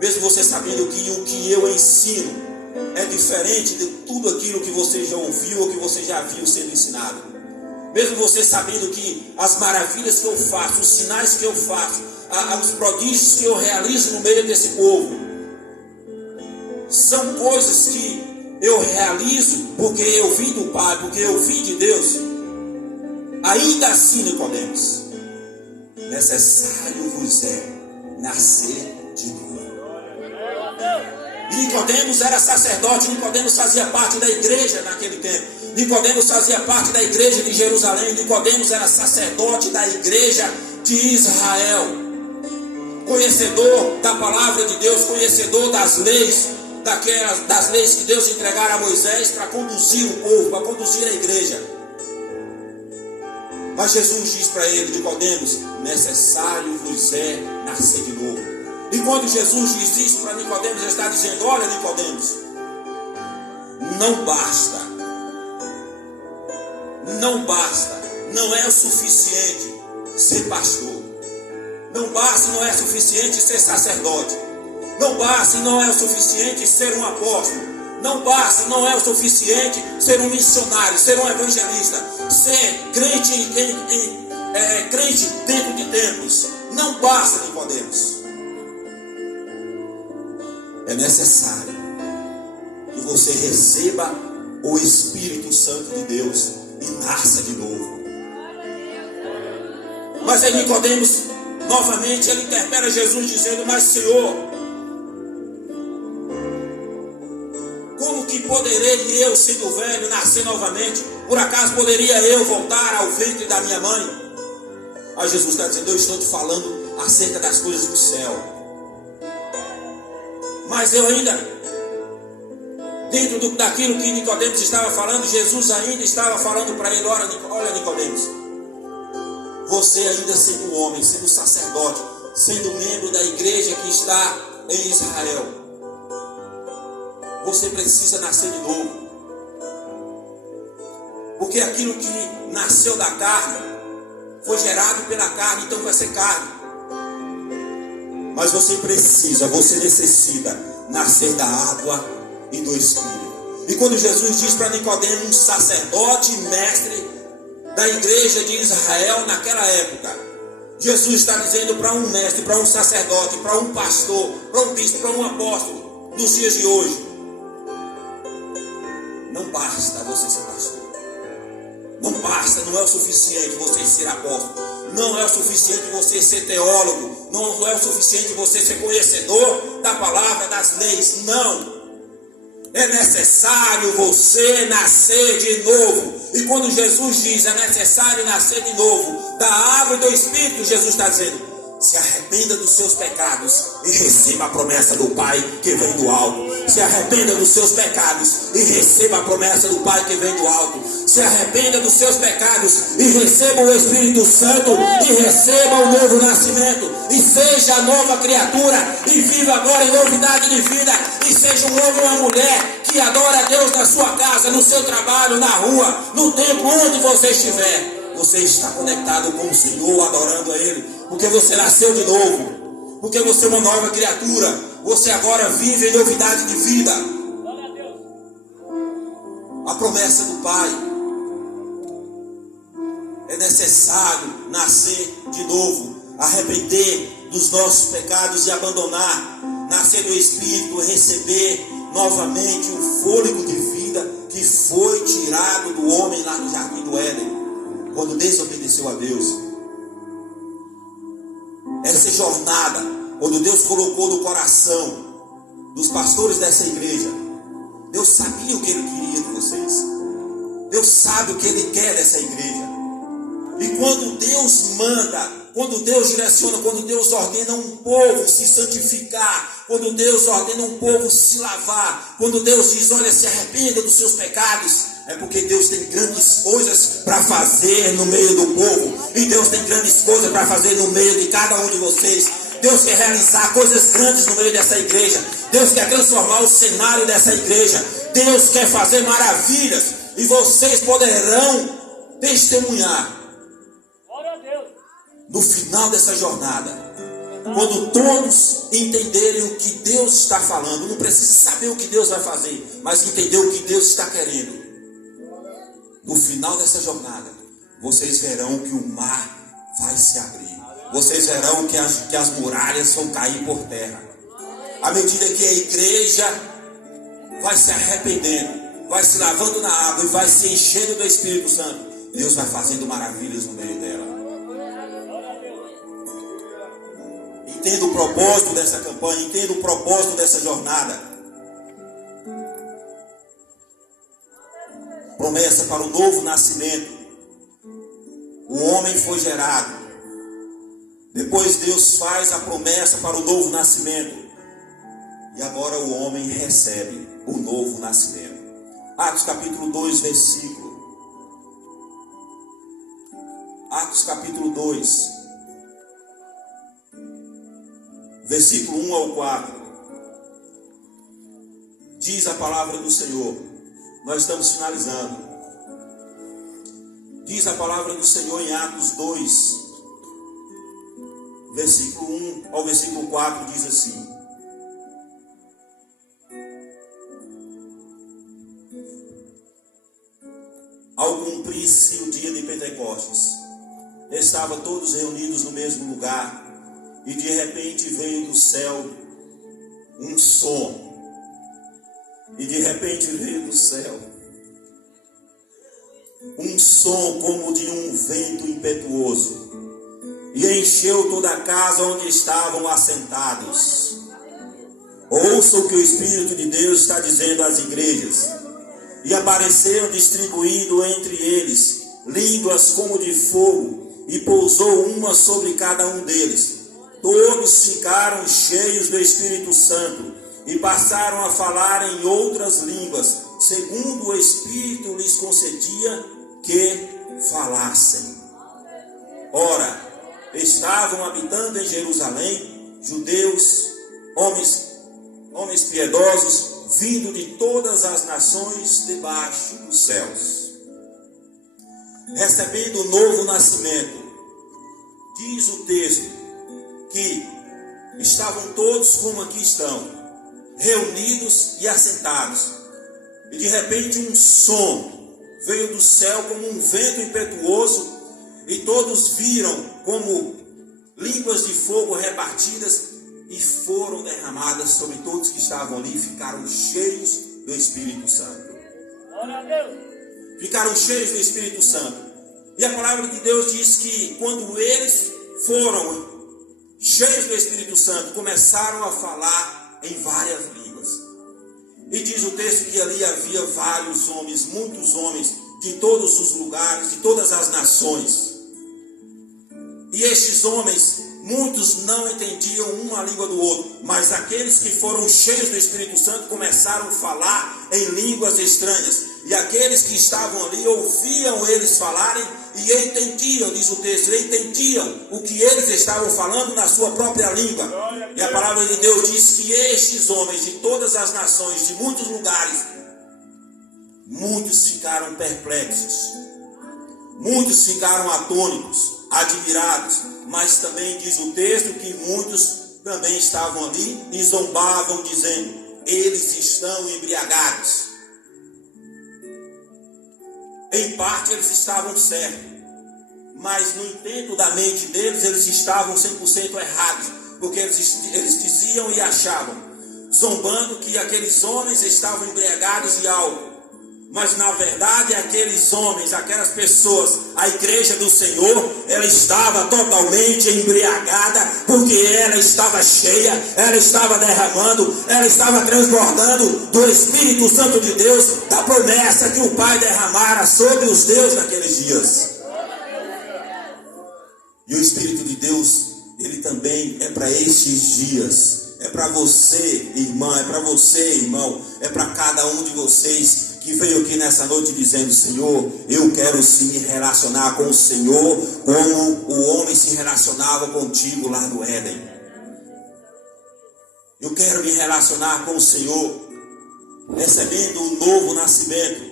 mesmo você sabendo que o que eu ensino é diferente de tudo aquilo que você já ouviu ou que você já viu sendo ensinado, mesmo você sabendo que as maravilhas que eu faço, os sinais que eu faço, os prodígios que eu realizo no meio desse povo, são coisas que eu realizo porque eu vim do Pai, porque eu vim de Deus. Ainda assim, Nicodemos, necessário vos é nascer de novo. E Nicodemos era sacerdote. Nicodemos fazia parte da igreja naquele tempo. Nicodemos fazia parte da igreja de Jerusalém. Nicodemos era sacerdote da igreja de Israel, conhecedor da palavra de Deus, conhecedor das leis, das leis que Deus entregara a Moisés para conduzir o povo, para conduzir a igreja. Mas Jesus diz para ele, Nicodemos, necessário vos é nascer de novo. E quando Jesus diz isso para Nicodemos, ele está dizendo: olha, Nicodemos, não basta, não é o suficiente ser pastor, não basta, não é suficiente ser sacerdote, não basta e não é o suficiente ser um apóstolo, não basta, não é o suficiente ser um missionário, ser um evangelista, ser crente crente dentro de templos. Não basta, Nicodemos. É necessário que você receba o Espírito Santo de Deus e nasça de novo. Mas aí Nicodemos, novamente, ele interpela Jesus dizendo: mas Senhor, como que poderei eu, sendo velho, nascer novamente? Por acaso poderia eu voltar ao ventre da minha mãe? Aí Jesus está dizendo: eu estou te falando acerca das coisas do céu. Mas eu ainda, dentro daquilo que Nicodemos estava falando, Jesus ainda estava falando para ele: olha Nicodemos, você ainda sendo um homem, sendo sacerdote, sendo membro da igreja que está em Israel, você precisa nascer de novo. Porque aquilo que nasceu da carne foi gerado pela carne, então vai ser carne. Mas você necessita nascer da água e do Espírito. E quando Jesus diz para Nicodemos, um sacerdote e mestre da igreja de Israel naquela época, Jesus está dizendo para um mestre, para um sacerdote, para um pastor, para um bispo, para um apóstolo nos dias de hoje: não basta você ser pastor, não basta, não é o suficiente você ser apóstolo, não é o suficiente você ser teólogo, não é o suficiente você ser conhecedor da palavra, das leis. Não, é necessário você nascer de novo. E quando Jesus diz é necessário nascer de novo da água e do Espírito, Jesus está dizendo: se arrependa dos seus pecados e receba a promessa do Pai que vem do alto. Se arrependa dos seus pecados e receba a promessa do Pai que vem do alto. Se arrependa dos seus pecados e receba o Espírito Santo e receba o novo nascimento. E seja nova criatura e viva agora em novidade de vida. E seja um homem ou uma mulher que adora a Deus na sua casa, no seu trabalho, na rua, no tempo onde você estiver. Você está conectado com o Senhor, adorando a Ele, porque você nasceu de novo, porque você é uma nova criatura. Você agora vive em novidade de vida. A promessa do Pai: é necessário nascer de novo, arrepender dos nossos pecados e abandonar, nascer do Espírito, receber novamente o fôlego de vida que foi tirado do homem lá no Jardim do Éden, quando desobedeceu a Deus. Essa jornada, quando Deus colocou no coração dos pastores dessa igreja, Deus sabia o que Ele queria de vocês. Deus sabe o que Ele quer dessa igreja. E quando Deus manda, quando Deus direciona, quando Deus ordena um povo se santificar, quando Deus ordena um povo se lavar, quando Deus diz: olha, se arrependa dos seus pecados, é porque Deus tem grandes coisas para fazer no meio do povo. E Deus tem grandes coisas para fazer no meio de cada um de vocês. Deus quer realizar coisas grandes no meio dessa igreja. Deus quer transformar o cenário dessa igreja. Deus quer fazer maravilhas. E vocês poderão testemunhar no final dessa jornada Quando todos entenderem o que Deus está falando, não precisa saber o que Deus vai fazer, mas entender o que Deus está querendo. No final dessa jornada, vocês verão que o mar vai se abrir. Vocês verão que as muralhas vão cair por terra. À medida que a igreja vai se arrependendo, vai se lavando na água e vai se enchendo do Espírito Santo, Deus vai fazendo maravilhas no meio dela. Entenda o propósito dessa campanha, entenda o propósito dessa jornada. Promessa para o novo nascimento. O homem foi gerado. Depois Deus faz a promessa para o novo nascimento. E agora o homem recebe o novo nascimento. Atos capítulo 2, versículo. Atos capítulo 2, versículo 1 ao 4. Diz a palavra do Senhor. Nós estamos finalizando. Diz a palavra do Senhor em Atos 2, versículo 1 ao versículo 4, diz assim: ao cumprir-se o dia de Pentecostes, estavam todos reunidos no mesmo lugar, e de repente veio do céu um som. E de repente veio do céu um som como de um vento impetuoso, e encheu toda a casa onde estavam assentados. Ouça o que o Espírito de Deus está dizendo às igrejas. E apareceram distribuído entre eles línguas como de fogo, e pousou uma sobre cada um deles. Todos ficaram cheios do Espírito Santo e passaram a falar em outras línguas, segundo o Espírito lhes concedia que falassem. Ora, estavam habitando em Jerusalém judeus, homens piedosos, vindo de todas as nações debaixo dos céus. Recebendo o novo nascimento, diz o texto que estavam todos como aqui estão, reunidos e assentados. E de repente um som veio do céu como um vento impetuoso, e todos viram como línguas de fogo repartidas, e foram derramadas sobre todos que estavam ali, e ficaram cheios do Espírito Santo. Ficaram cheios do Espírito Santo. E a palavra de Deus diz que quando eles foram cheios do Espírito Santo, começaram a falar em várias línguas. E diz o texto que ali havia vários homens, muitos homens, de todos os lugares, de todas as nações. E estes homens, muitos não entendiam uma língua do outro, mas aqueles que foram cheios do Espírito Santo começaram a falar em línguas estranhas. E aqueles que estavam ali ouviam eles falarem e entendiam, diz o texto, entendiam o que eles estavam falando na sua própria língua. E a palavra de Deus diz que estes homens de todas as nações, de muitos lugares, muitos ficaram perplexos, muitos ficaram atônitos, admirados, mas também diz o texto que muitos também estavam ali e zombavam, dizendo: eles estão embriagados. Em parte eles estavam certos, mas no intento da mente deles, eles estavam 100% errados, porque eles diziam e achavam, zombando, que aqueles homens estavam embriagados de álcool. Mas na verdade aqueles homens, aquelas pessoas, a igreja do Senhor, ela estava totalmente embriagada, porque ela estava cheia, ela estava derramando, ela estava transbordando do Espírito Santo de Deus, da promessa que o Pai derramara sobre os deuses naqueles dias. E o Espírito de Deus, ele também é para estes dias. É para você, irmã, é para você, irmão, é para cada um de vocês que veio aqui nessa noite dizendo: Senhor, eu quero sim me relacionar com o Senhor como o homem se relacionava contigo lá no Éden. Eu quero me relacionar com o Senhor recebendo o novo nascimento.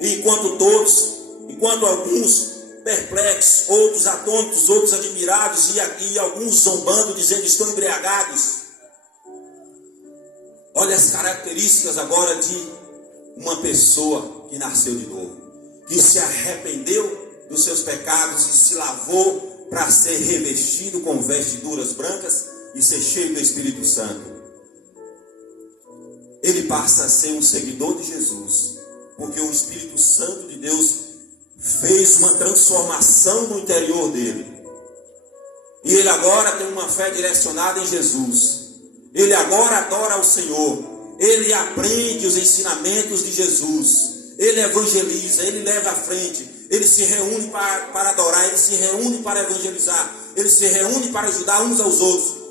E enquanto alguns perplexos, outros atônitos, outros admirados e alguns zombando, dizendo que estão embriagados. Olha as características agora de uma pessoa que nasceu de novo, que se arrependeu dos seus pecados e se lavou para ser revestido com vestiduras brancas e ser cheio do Espírito Santo. Ele passa a ser um seguidor de Jesus, porque o Espírito Santo de Deus fez uma transformação no interior dele. E ele agora tem uma fé direcionada em Jesus. Ele agora adora ao Senhor. Ele aprende os ensinamentos de Jesus. Ele evangeliza, ele leva à frente. Ele se reúne para adorar, ele se reúne para evangelizar. Ele se reúne para ajudar uns aos outros.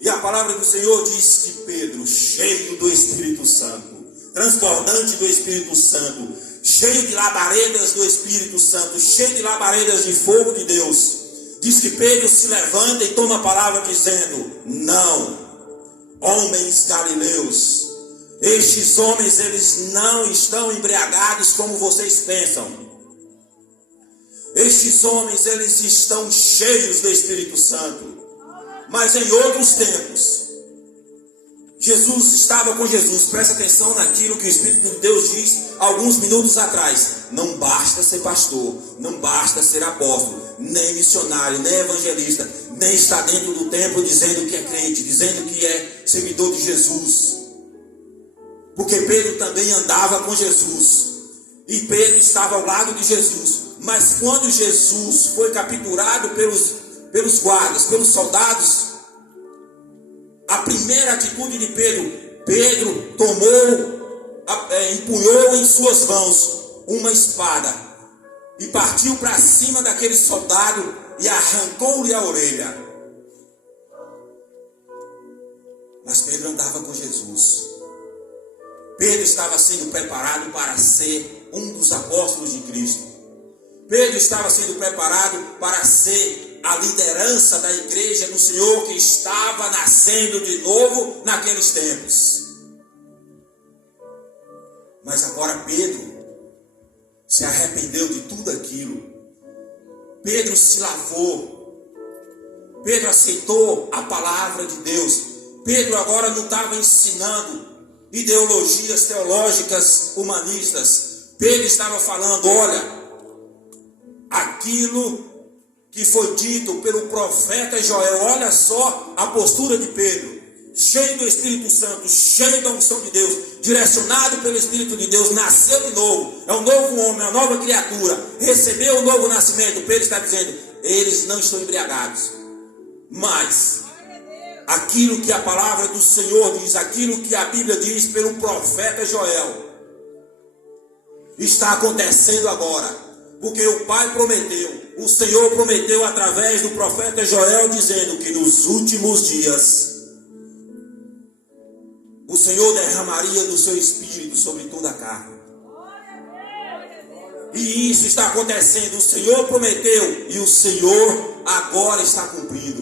E a palavra do Senhor diz que Pedro, cheio do Espírito Santo, transbordante do Espírito Santo, cheio de labaredas do Espírito Santo, cheio de labaredas de fogo de Deus, diz que Pedro se levanta e toma a palavra dizendo: não, homens galileus, estes homens, eles não estão embriagados como vocês pensam. Estes homens, eles estão cheios do Espírito Santo. Mas em outros tempos, Jesus estava com Jesus. Presta atenção naquilo que o Espírito de Deus diz alguns minutos atrás. Não basta ser pastor, não basta ser apóstolo, nem missionário, nem evangelista, nem estar dentro do templo dizendo que é crente, dizendo que é seguidor de Jesus. Porque Pedro também andava com Jesus. E Pedro estava ao lado de Jesus. Mas quando Jesus foi capturado pelos guardas, pelos soldados, a primeira atitude de Pedro empunhou em suas mãos uma espada e partiu para cima daquele soldado e arrancou-lhe a orelha. Mas Pedro andava com Jesus. Pedro estava sendo preparado para ser um dos apóstolos de Cristo. Pedro estava sendo preparado para ser a liderança da igreja do Senhor que estava nascendo de novo naqueles tempos. Mas agora Pedro se arrependeu de tudo aquilo. Pedro se lavou. Pedro aceitou a palavra de Deus. Pedro agora não estava ensinando ideologias teológicas humanistas. Pedro estava falando: olha, aquilo que foi dito pelo profeta Joel. Olha só a postura de Pedro, cheio do Espírito Santo, cheio da unção de Deus, direcionado pelo Espírito de Deus, nasceu de novo, é um novo homem, uma nova criatura, recebeu o novo nascimento. Pedro está dizendo: eles não estão embriagados, mas aquilo que a palavra do Senhor diz, aquilo que a Bíblia diz pelo profeta Joel, está acontecendo agora. Porque o Pai prometeu, o Senhor prometeu através do profeta Joel, dizendo que nos últimos dias o Senhor derramaria do seu Espírito sobre toda a carne. E isso está acontecendo. O Senhor prometeu e o Senhor agora está cumprindo.